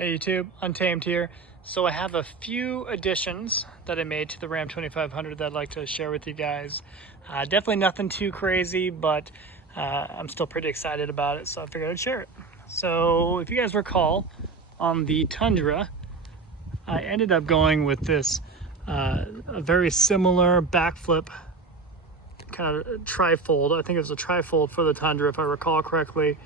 Hey YouTube, Untamed here. So I have a few additions that I made to the Ram 2500 that I'd like to share with you guys. Definitely nothing too crazy, but I'm still pretty excited about it, so I figured I'd share it. So if you guys recall, on the Tundra, I ended up going with this a very similar backflip kind of trifold. I think it was a trifold for the Tundra, if I recall correctly,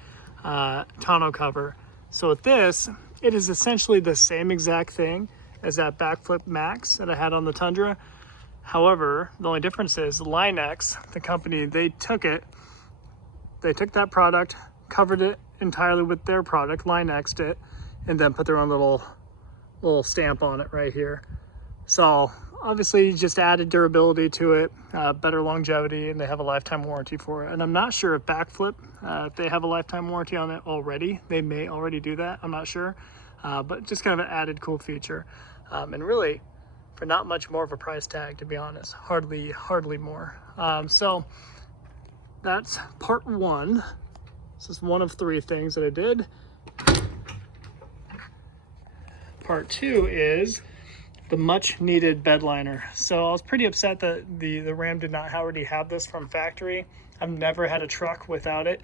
tonneau cover. So with this, it is essentially the same exact thing as that backflip max that I had on the Tundra. However, the only difference is Linex, the company, they took that product, covered it entirely with their product, Linexed it, and then put their own little stamp on it right here. So obviously just added durability to it, better longevity, and they have a lifetime warranty for it. And I'm not sure if backflip, if they have a lifetime warranty on it already. They may already do that, I'm not sure. But just kind of an added cool feature. And really, for not much more of a price tag, to be honest, hardly more. So that's part one. This is one of three things that I did. Part two is the much needed bed liner. So I was pretty upset that the Ram did not already have this from factory. I've never had a truck without it.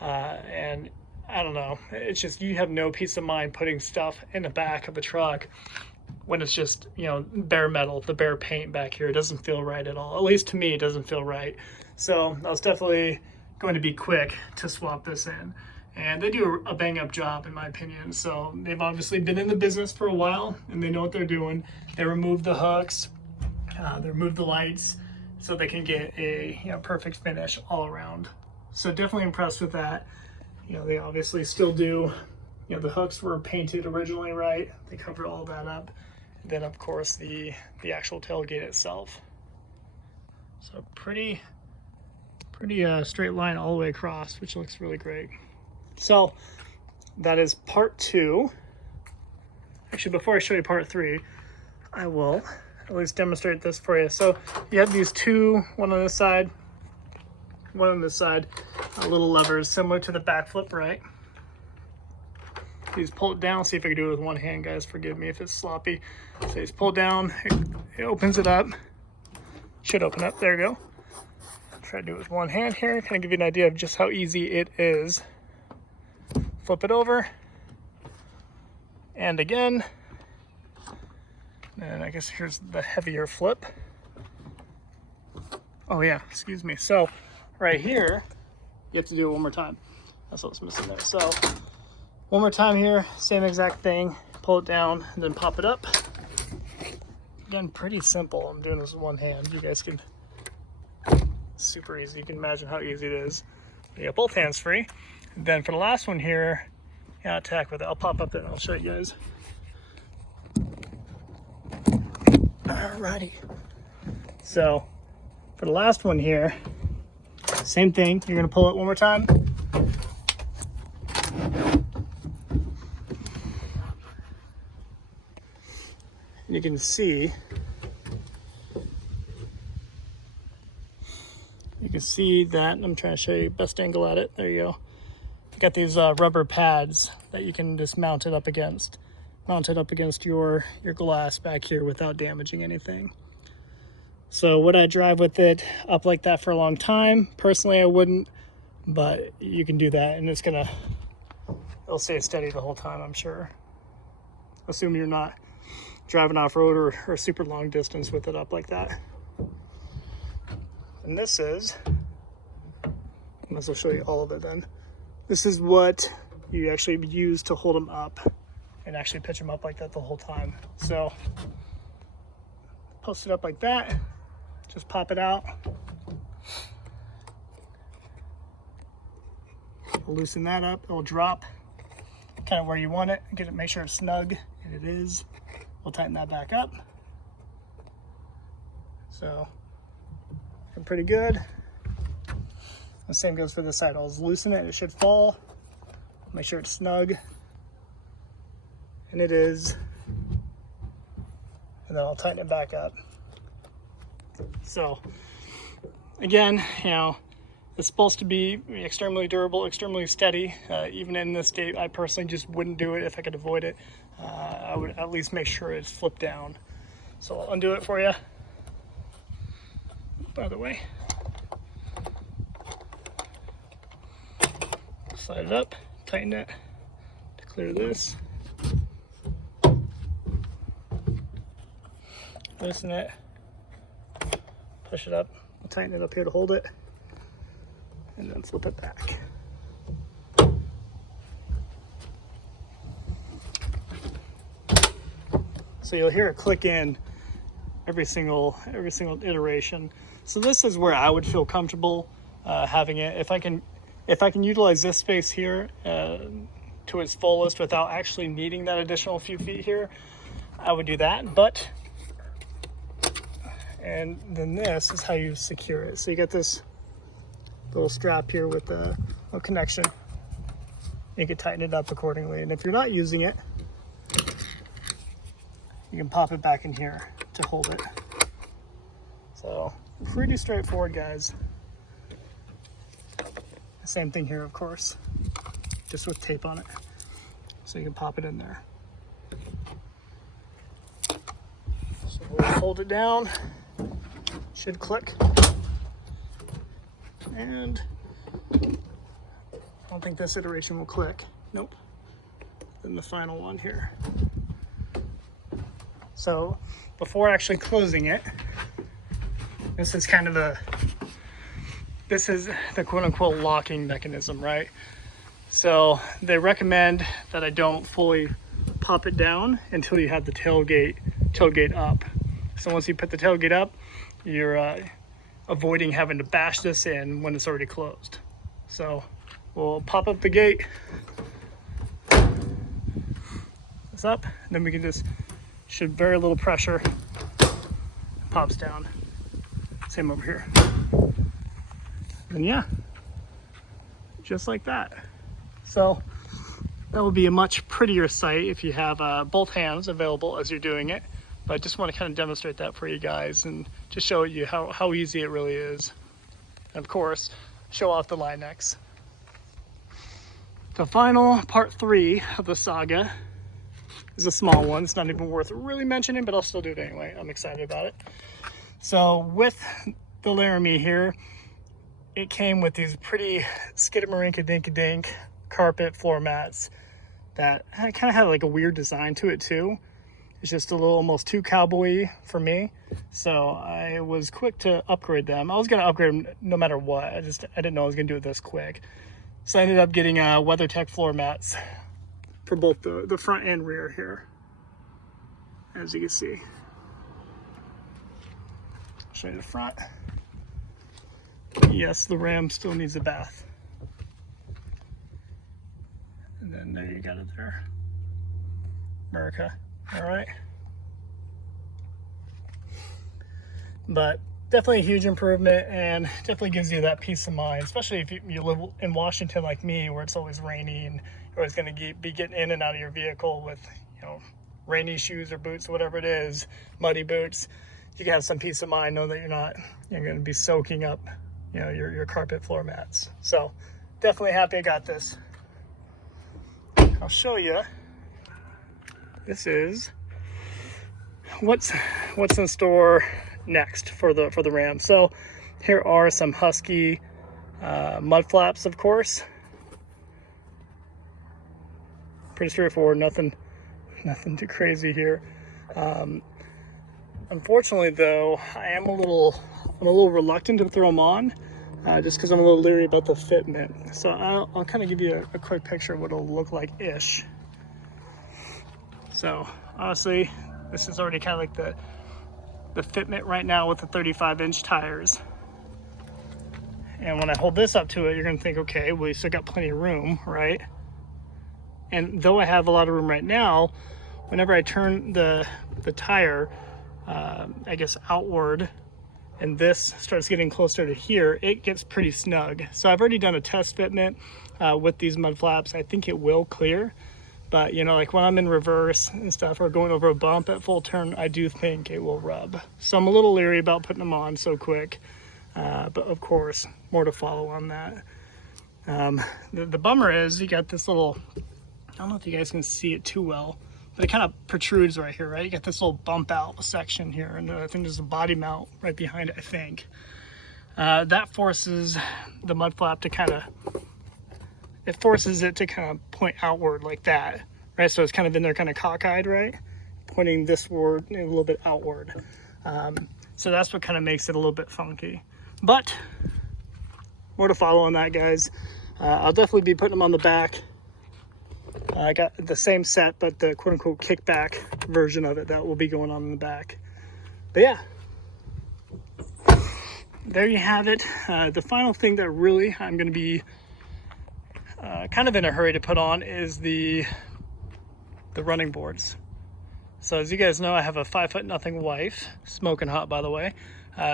And I don't know, it's just, you have no peace of mind putting stuff in the back of a truck when it's just, you know, bare metal, the bare paint back here. It doesn't feel right at all. At least to me, it doesn't feel right. So I was definitely going to be quick to swap this in. And they do a bang up job, in my opinion. So they've obviously been in the business for a while and they know what they're doing. They remove the hooks, they remove the lights, so they can get a perfect finish all around. So definitely impressed with that. You know, they obviously still do, you know, the hooks were painted originally right. They covered all that up. And then of course the actual tailgate itself. So pretty straight line all the way across, which looks really great. So that is part two. Actually, before I show you part three, I will at least demonstrate this for you. So you have these two, one on this side, one on this side, little levers similar to the backflip, right? You just pull it down. See if I can do it with one hand, guys. Forgive me if it's sloppy. So you just pull it down, it opens it up. Should open up, there you go. Try to do it with one hand here, kind of give you an idea of just how easy it is. Flip it over, and again, and I guess here's the heavier flip. Oh yeah, excuse me. So right here, you have to do it one more time. That's what's missing there. So one more time here, same exact thing. Pull it down and then pop it up. Again, pretty simple. I'm doing this with one hand. You guys can, super easy. You can imagine how easy it is. You got both hands free. And then for the last one here, attack with it. I'll pop up there and I'll show you guys. Alrighty. So for the last one here, same thing. You're gonna pull it one more time. And you can see, that I'm trying to show you best angle at it. There you go. Got these rubber pads that you can just mount it up against your glass back here without damaging anything. So would I drive with it up like that for a long time? Personally, I wouldn't, but you can do that and it'll stay steady the whole time, I'm sure. Assuming you're not driving off-road or super long distance with it up like that. And this is, unless I'll show you all of it then. This is what you actually use to hold them up and actually pitch them up like that the whole time. So post it up like that, just pop it out. Loosen that up, it'll drop kind of where you want it. Get it, make sure it's snug, and it is. We'll tighten that back up. So, pretty good. The same goes for this side. I'll just loosen it, it should fall. Make sure it's snug. And it is. And then I'll tighten it back up. So, again, you know, It's supposed to be extremely durable, extremely steady. Even in this state, I personally just wouldn't do it if I could avoid it. I would at least make sure it's flipped down. So I'll undo it for you. By the way, slide it up, tighten it to clear this. Loosen it, push it up, I'll tighten it up here to hold it, and then flip it back. So you'll hear it click in every single iteration. So this is where I would feel comfortable having it. If I can utilize this space here to its fullest without actually needing that additional few feet here, I would do that. And then this is how you secure it. So you got this little strap here with a connection. You can tighten it up accordingly. And if you're not using it, you can pop it back in here to hold it. So pretty straightforward, guys. Same thing here, of course, just with tape on it. So you can pop it in there. So we'll fold it down, should click. And I don't think this iteration will click. Nope. Then the final one here. So before actually closing it, this is the quote unquote locking mechanism, right? So they recommend that I don't fully pop it down until you have the tailgate up. So once you put the tailgate up, you're avoiding having to bash this in when it's already closed. So we'll pop up the gate, it's up, and then we can just, should very little pressure, pops down. Same over here. And yeah, just like that. So that will be a much prettier sight if you have both hands available as you're doing it. But I just want to kind of demonstrate that for you guys and just show you how easy it really is. And of course, show off the linex. The final part 3 of the saga is a small one. It's not even worth really mentioning, but I'll still do it anyway. I'm excited about it. So with the Laramie here, it came with these pretty skidamarinka-dinka-dink carpet floor mats that kind of had like a weird design to it too. It's just a little almost too cowboy-y for me. So I was quick to upgrade them. I was gonna upgrade them no matter what. I didn't know I was gonna do it this quick. So I ended up getting Weathertech floor mats for both the front and rear here, as you can see. I'll show you the front. Yes, the Ram still needs a bath. And then there you got it there. America. All right. But definitely a huge improvement, and definitely gives you that peace of mind, especially if you live in Washington like me, where it's always rainy and you're always going to be getting in and out of your vehicle with, rainy shoes or boots, whatever it is, muddy boots. You can have some peace of mind, know that you're going to be soaking up, your carpet floor mats. So definitely happy I got this. I'll show you. This is what's in store next for the Ram. So here are some Husky mud flaps, of course. Pretty straightforward, nothing too crazy here. Unfortunately though, I'm a little reluctant to throw them on, just because I'm a little leery about the fitment. So I'll kind of give you a quick picture of what it'll look like ish. So honestly, this is already kind of like the fitment right now with the 35-inch tires. And when I hold this up to it, you're gonna think, okay, well, you still got plenty of room, right? And though I have a lot of room right now, whenever I turn the tire, I guess outward, and this starts getting closer to here, it gets pretty snug. So I've already done a test fitment with these mud flaps. I think it will clear, but like when I'm in reverse and stuff or going over a bump at full turn, I do think it will rub. So I'm a little leery about putting them on so quick. But of course, more to follow on that. The bummer is you got this little, I don't know if you guys can see it too well, but it kind of protrudes right here, right? You got this little bump out section here, and I think there's a body mount right behind it, I think. That forces the mud flap to kind of, it forces it to kind of point outward like that, right? So it's kind of in there kind of cockeyed, right? Pointing this word a little bit outward. So that's what kind of makes it a little bit funky. But more to follow on that, guys. I'll definitely be putting them on the back. I got the same set, but the quote-unquote kickback version of it that will be going on in the back. But yeah, there you have it. The final thing that really I'm going to be kind of in a hurry to put on is the running boards. So as you guys know, I have a 5'0" wife, smoking hot by the way.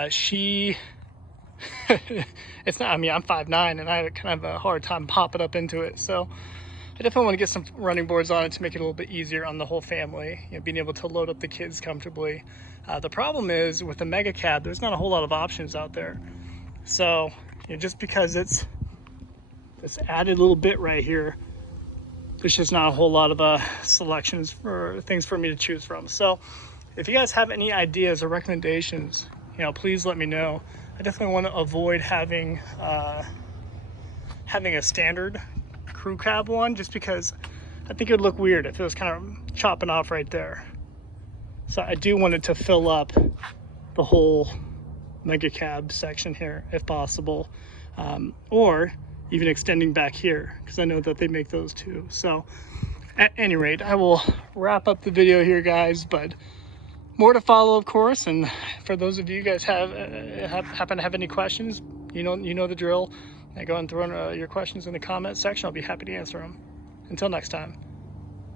She it's not, I mean, I'm 5'9" and I kind of have a hard time popping up into it, so I definitely want to get some running boards on it to make it a little bit easier on the whole family, you know, being able to load up the kids comfortably. The problem is with the mega cab, there's not a whole lot of options out there. So, you know, just because it's this added little bit right here, there's just not a whole lot of selections for things for me to choose from. So if you guys have any ideas or recommendations, you know, please let me know. I definitely want to avoid having a standard crew cab one, just because I think it would look weird if it was kind of chopping off right there. So I do want it to fill up the whole mega cab section here if possible, or even extending back here, because I know that they make those too. So at any rate, I will wrap up the video here, guys, but more to follow, of course. And for those of you guys happen to have any questions, you know the drill. Go and throw in your questions in the comment section. I'll be happy to answer them. Until next time.